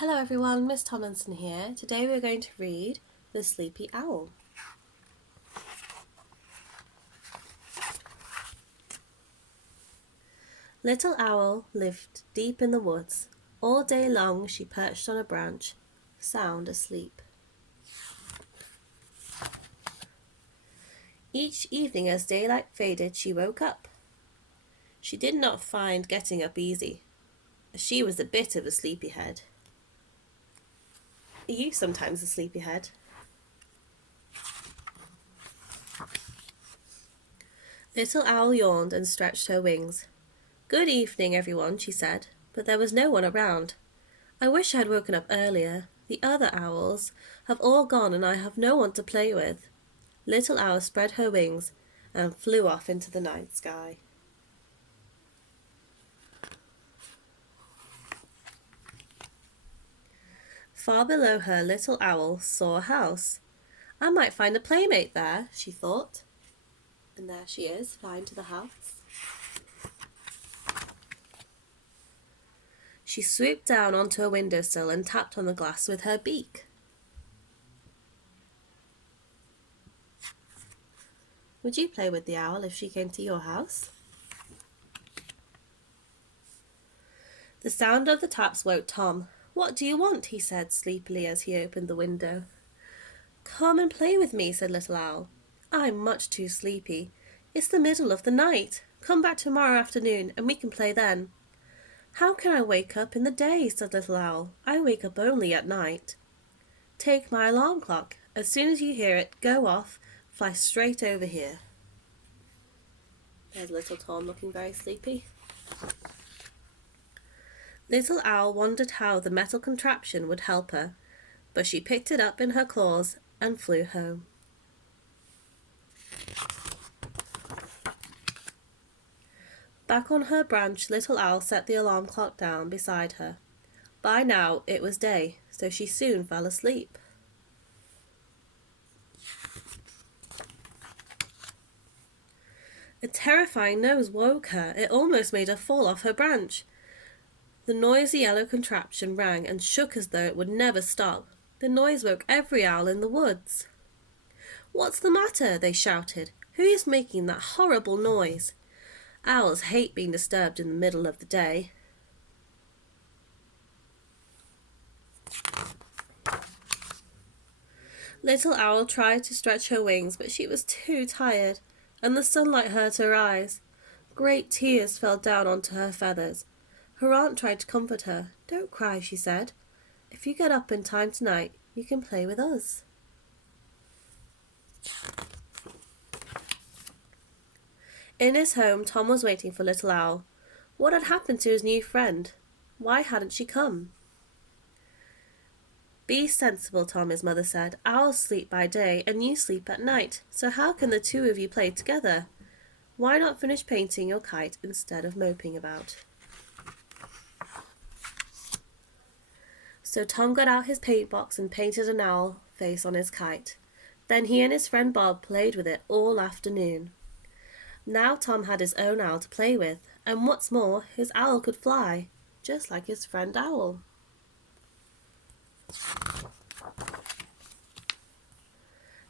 Hello everyone, Miss Tomlinson here. Today we're going to read The Sleepy Owl. Little Owl lived deep in the woods. All day long she perched on a branch, sound asleep. Each evening as daylight faded, she woke up. She did not find getting up easy. She was a bit of a sleepyhead. Are you sometimes a sleepyhead? Little Owl yawned and stretched her wings. "Good evening, everyone," she said, but there was no one around. "I wish I had woken up earlier. The other owls have all gone and I have no one to play with." Little Owl spread her wings and flew off into the night sky. Far below her, Little Owl saw a house. "I might find a playmate there," she thought. And there she is, flying to the house. She swooped down onto a windowsill and tapped on the glass with her beak. Would you play with the owl if she came to your house? The sound of the taps woke Tom. "What do you want?" he said sleepily as he opened the window. "Come and play with me," said Little Owl. "I'm much too sleepy. It's the middle of the night. Come back tomorrow afternoon and we can play then." "How can I wake up in the day?" said Little Owl. "I wake up only at night." "Take my alarm clock. As soon as you hear it go off, fly straight over here." There's little Tom looking very sleepy. Little Owl wondered how the metal contraption would help her, but she picked it up in her claws and flew home. Back on her branch, Little Owl set the alarm clock down beside her. By now it was day, so she soon fell asleep. A terrifying noise woke her. It almost made her fall off her branch. The noisy yellow contraption rang and shook as though it would never stop. The noise woke every owl in the woods. "What's the matter?" they shouted. "Who is making that horrible noise?" Owls hate being disturbed in the middle of the day. Little Owl tried to stretch her wings, but she was too tired, and the sunlight hurt her eyes. Great tears fell down onto her feathers. Her aunt tried to comfort her. "Don't cry," she said. "If you get up in time tonight, you can play with us." In his home, Tom was waiting for Little Owl. What had happened to his new friend? Why hadn't she come? "Be sensible, Tom," his mother said. "Owls sleep by day and you sleep at night, so how can the two of you play together? Why not finish painting your kite instead of moping about?" So Tom got out his paint box and painted an owl face on his kite. Then he and his friend Bob played with it all afternoon. Now Tom had his own owl to play with, and what's more, his owl could fly, just like his friend Owl.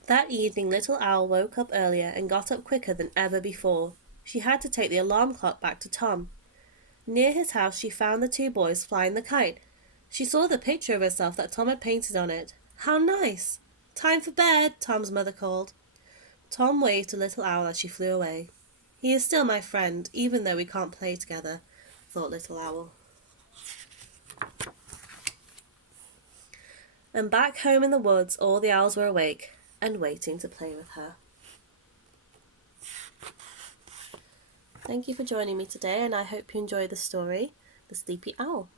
That evening Little Owl woke up earlier and got up quicker than ever before. She had to take the alarm clock back to Tom. Near his house she found the two boys flying the kite. She saw the picture of herself that Tom had painted on it. "How nice!" "Time for bed," Tom's mother called. Tom waved to Little Owl as she flew away. "He is still my friend, even though we can't play together," thought Little Owl. And back home in the woods, all the owls were awake and waiting to play with her. Thank you for joining me today, and I hope you enjoyed the story, The Sleepy Owl.